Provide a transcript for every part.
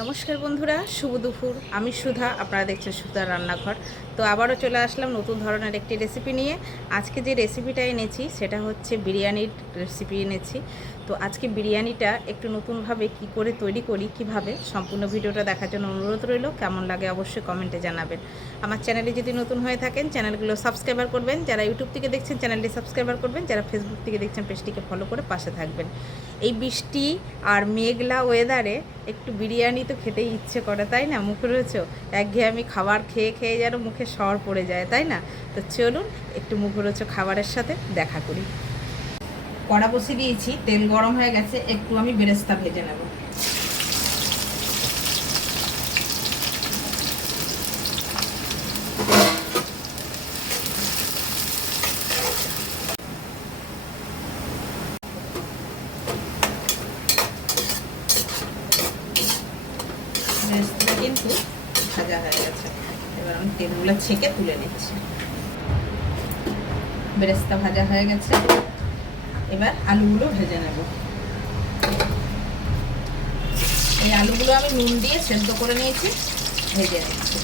নমস্কার বন্ধুরা, শুভ দুপুর। আমি সুধা, আপনারা দেখছেন সুধা রান্নাঘর। তো আবারও চলে আসলাম নতুন ধরনের একটি রেসিপি নিয়ে। আজকে যে রেসিপিটা এনেছি সেটা হচ্ছে বিরিয়ানির রেসিপি এনেছি। তো আজকে বিরিয়ানিটা একটু নতুনভাবে কি করে তৈরি করি, কিভাবে, সম্পূর্ণ ভিডিওটা দেখার জন্য অনুরোধ রইল। কেমন লাগে অবশ্যই কমেন্টে জানাবেন। আমার চ্যানেলে যদি নতুন হয়ে থাকেন চ্যানেলগুলো সাবস্ক্রাইবার করবেন, যারা ইউটিউব থেকে দেখছেন চ্যানেলটি সাবস্ক্রাইবার করবেন, যারা ফেসবুক থেকে দেখছেন পেজটিকে ফলো করে পাশে থাকবেন। এই বৃষ্টি আর মেঘলা ওয়েদারে একটু বিরিয়ানি তো খেতেই ইচ্ছে করে, তাই না? মুখরোচ একঘেয়েমি খাবার খেয়ে খেয়ে যেন মুখে সর পড়ে যায়, তাই না? তো চলুন একটু মুখরোচ খাবারের সাথে দেখা করি। কড়া বসিয়ে দিয়েছি, তেল গরম হয়ে গেছে, একটু আমি বেরেস্তা ভেজে নেব। বেরেস্তাটা কিন্তু ভাজা হয়ে গেছে, এবার আমি তেলগুলো ছেঁকে তুলে নিচ্ছি। বেরেস্তা ভাজা হয়ে গেছে, এবার আলুগুলো ভেজে নেব। এই আলুগুলো আমি নুন দিয়ে সেদ্ধ করে নিয়েছি, ভেজে নিচ্ছি।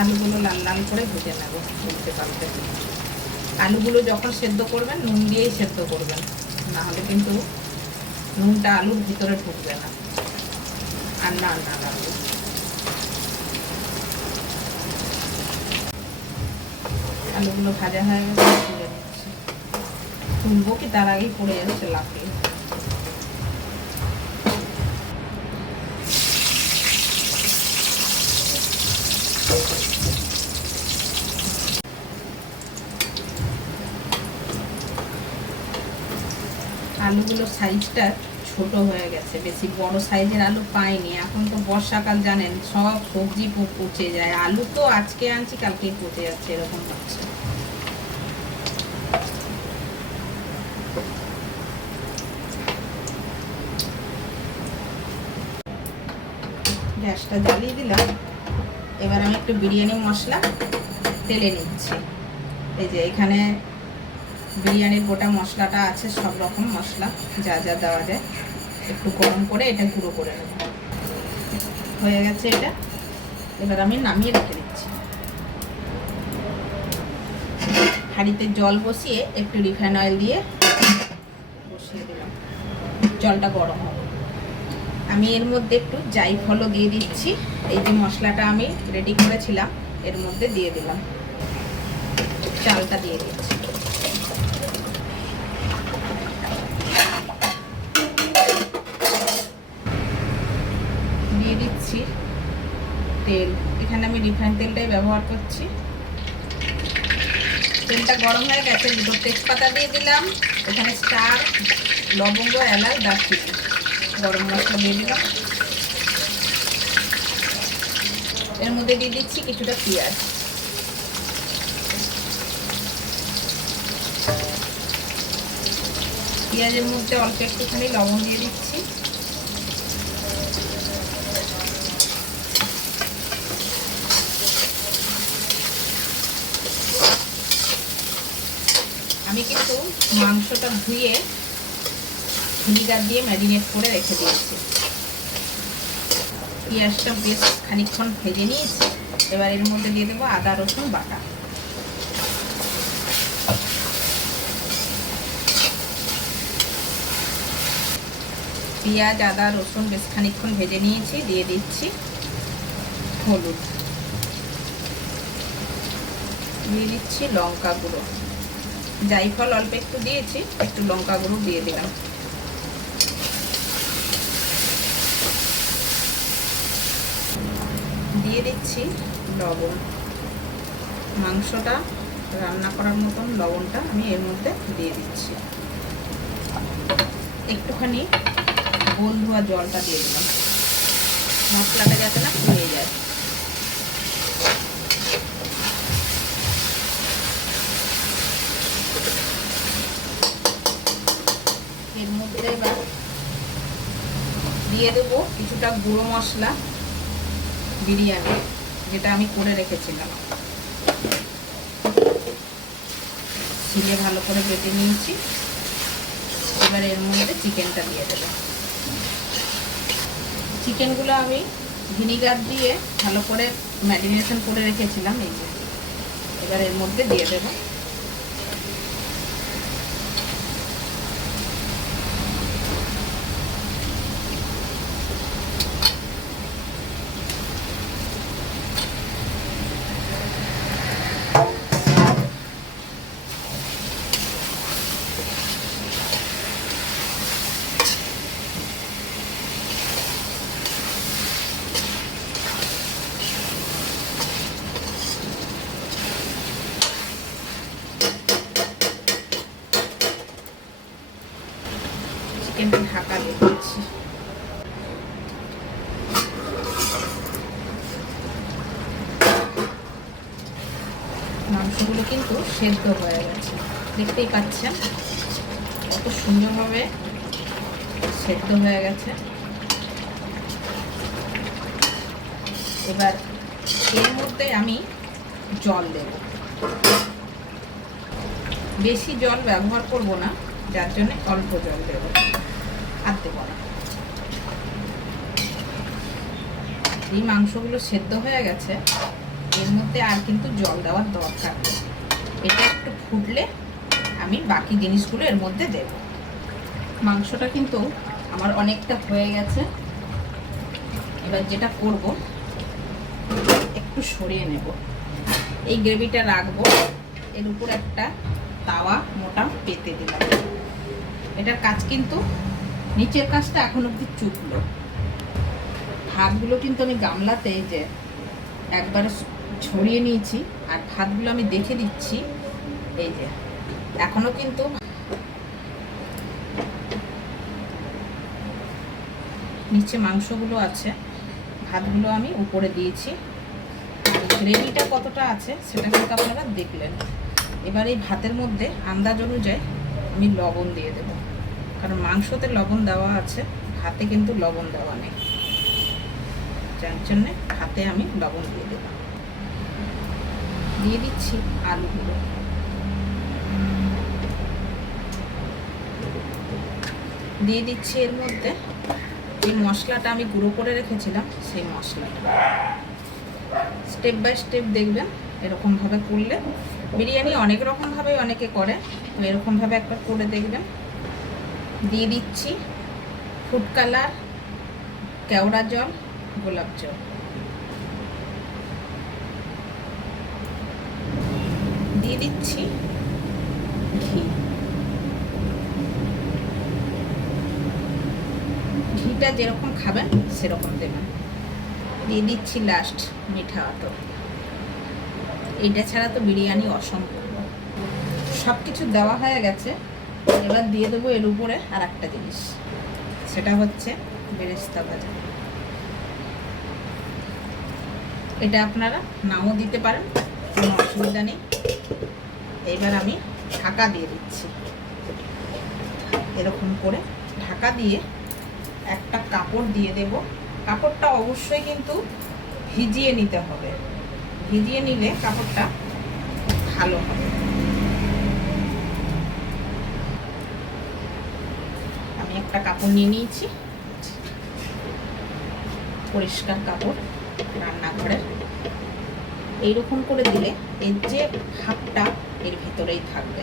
আলুগুলো লাল লাল করে ভেজে নেব উল্টে পাল্টে। আলুগুলো যখন সেদ্ধ করবেন নুন দিয়েই সেদ্ধ করবেন, না হলে কিন্তু নুনটা আলুর ভিতরে ঢুকবে না, আর না লাগবে। আলুগুলো ভাজা হয়ে গেছে, তুলে নিচ্ছি। তুলবো কি তার আগেই পড়ে যাচ্ছে লাফিয়ে। আলুগুলোর সাইজটা ছোট হয়ে গেছে, বেশি বড় সাইজের আলু পাইনি। এখন তো বর্ষাকাল, জানেন, সব সবজি পচে যায়। আলু তো আজকে আনছি কালকেই পচে যাচ্ছে, এরকম হচ্ছে। গ্যাসটা জ্বালিয়ে দিলাম, এবার আমি একটু বিরিয়ানি মশলা ঢেলে নিচ্ছি। এই যে এখানে বিরিয়ানির গোটা মশলাটা আছে, সব রকম মশলা যা যা দেওয়া যায়, একটু গরম করে এটা গুঁড়ো করে নেব। হয়ে গেছে এটা, এবার আমি নামিয়ে রেখে দিচ্ছি। হাঁড়িতে জল বসিয়ে একটু রিফাইন অয়েল দিয়ে বসিয়ে দিলাম, জলটা গরম হবে। আমি এর মধ্যে একটু জায়ফলও দিয়ে দিচ্ছি। এই যে মশলাটা আমি রেডি করেছিলাম এর মধ্যে দিয়ে দিলাম, চালটা দিয়ে দিচ্ছি। দিয়ে দিচ্ছি তেল, এখানে আমি রিফাইন তেলটাই ব্যবহার করছি। তেলটা গরম হয়ে গেছে, দুটো তেজপাতা দিয়ে দিলাম, এখানে স্টার, লবঙ্গ, এলাচ, দারচিনি, গরম মশলা দিয়ে দিলাম। এর মধ্যে দিয়ে দিচ্ছি কিছুটা পেঁয়াজ। পেঁয়াজের মধ্যে অল্প একটুখানি লবণ দিয়ে দিচ্ছি। আমি কিন্তু মাংসটা ধুয়ে ভিনিগার দিয়ে ম্যারিনেট করে রেখে দিয়েছি। পেঁয়াজটা বেশ খানিকক্ষণ ভেজে নিয়েছি, এবার এর মধ্যে দিয়ে দেবো আদা রসুন বাটা। পেঁয়াজ আদা রসুন বেশ খানিকক্ষণ ভেজে নিয়েছি, দিয়ে দিচ্ছি হলুদ, দিয়ে দিচ্ছি লঙ্কা গুঁড়ো, জায়ফল অল্প একটু দিয়েছি, একটু লঙ্কা গুঁড়ো দিয়ে দিলাম। দিয়ে দিচ্ছি লবণ। মাংসটা রান্না করার মতন লবণটা আমি এর মধ্যে দিয়ে দিচ্ছি। একটুখানি গোল ধোয়া জলটা দিয়ে দিলাম, মশলাটা যাতে না পুড়ে যায়। এর মধ্যে এবার দিয়ে দেবো কিছুটা গুঁড়ো মশলা বিরিয়ানি, যেটা আমি করে রেখেছিলাম, ছিলে ভালো করে বেটে নিয়েছি। এবার এর মধ্যে চিকেনটা দিয়ে দেবো। চিকেনগুলো আমি ভিনিগার দিয়ে ভালো করে ম্যারিনেশন করে রেখেছিলাম, এই যে এবার এর মধ্যে দিয়ে দেবো। চিকেনটা ঢাকা দিয়ে দিচ্ছি। মাংসগুলো কিন্তু সেদ্ধ হয়ে গেছে, দেখতেই পাচ্ছেন কত সুন্দরভাবে সেদ্ধ হয়ে গেছে। এবার এর মধ্যে আমি জল দেব, বেশি জল ব্যবহার করব না, যার জন্য অল্প জল দেব, আর দেব না। এই মাংসগুলো সেদ্ধ হয়ে গেছে, এর মধ্যে আর কিন্তু জল দেওয়ার দরকার নেই। এটা একটু ফুটলে আমি বাকি জিনিসগুলো এর মধ্যে দেব। মাংসটা কিন্তু আমার অনেকটা হয়ে গেছে। এবার যেটা করব, একটু সরিয়ে নেব, এই গ্রেভিটা রাখবো, এর উপর একটা তাওয়া মোটা পেতে দিলাম। এটার কাজ কিন্তু, নিচের কাজটা এখন অবধি চুকলো। ভাতগুলো কিন্তু আমি গামলাতে এই যে একবারে ছড়িয়ে নিয়েছি, আর ভাতগুলো আমি দেখে দিচ্ছি, এই যে এখনো কিন্তু নিচে মাংসগুলো আছে, ভাতগুলো আমি উপরে দিয়েছি। গ্রেভিটা কতটা আছে সেটা কিন্তু আপনারা দেখলেন। এবার এই ভাতের মধ্যে আন্দাজ অনুযায়ী আমি লবণ দিয়ে দেব, কারণ মাংসতে লবণ দেওয়া আছে, ভাতে কিন্তু লবণ দেওয়া নেই, যার জন্যে ভাতে আমি লবণ দিয়ে দেব। দিয়ে দিচ্ছি আলুগুলো, দিয়ে দিচ্ছি এর মধ্যে যে মশলাটা আমি গুঁড়ো করে রেখেছিলাম, সেই মশলাটা। স্টেপ বাই স্টেপ দেখবেন, এরকমভাবে করলে, বিরিয়ানি অনেক রকমভাবে অনেকে করে, তো এরকমভাবে একবার করে দেখবেন। দিয়ে দিচ্ছি ফুড কালার, কেওড়া জল, গোলাপ জল, দিয়ে দিচ্ছি ঘি। ঘিটা যেরকম খাবেন সেরকম দেবেন। দিয়ে দিচ্ছি লাস্ট মিঠা আতর। এটা ছাড়া তো বিরিয়ানি অসম্পূর্ণ। সব কিছু দেওয়া হয়ে গেছে, এবার দিয়ে দেবো এর উপরে আর একটা জিনিস, সেটা হচ্ছে বেরেস্তা ভাজা। এটা আপনারা নাও দিতে পারেন, কোনো অসুবিধা নেই। এবার আমি ঢাকা দিয়ে দিচ্ছি, এরকম করে ঢাকা দিয়ে একটা কাপড় দিয়ে দেব। কাপড়টা অবশ্যই কিন্তু ভিজিয়ে নিতে হবে, ভিজিয়ে নিলে কাপড়টা ভালো হবে। আমি একটা কাপড় নিয়ে নিয়েছি, পরিষ্কার কাপড় রান্নাঘরের। এইরকম করে দিলে এর যে ভাবটা এর ভিতরেই থাকবে।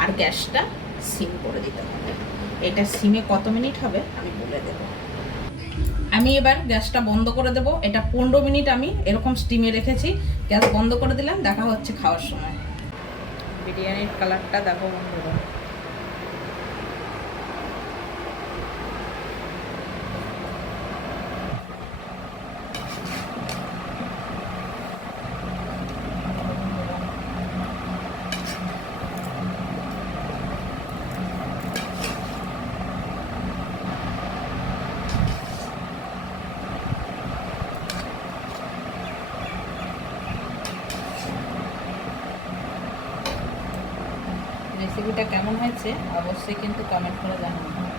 আর গ্যাসটা সিম করে দিতে হবে। এটা সিমে কত মিনিট হবে আমি বলে দেব। আমি এবার গ্যাসটা বন্ধ করে দেব। এটা 15 মিনিট আমি এরকম স্টিমে রেখেছি। গ্যাস বন্ধ করে দিলাম, দেখা হচ্ছে খাওয়ার সময়। বিরিয়ানির কালারটা দেখো বন্ধুরা, রেসিপিটা কেমন হয়েছে অবশ্যই কিন্তু কমেন্ট করে জানাবেন।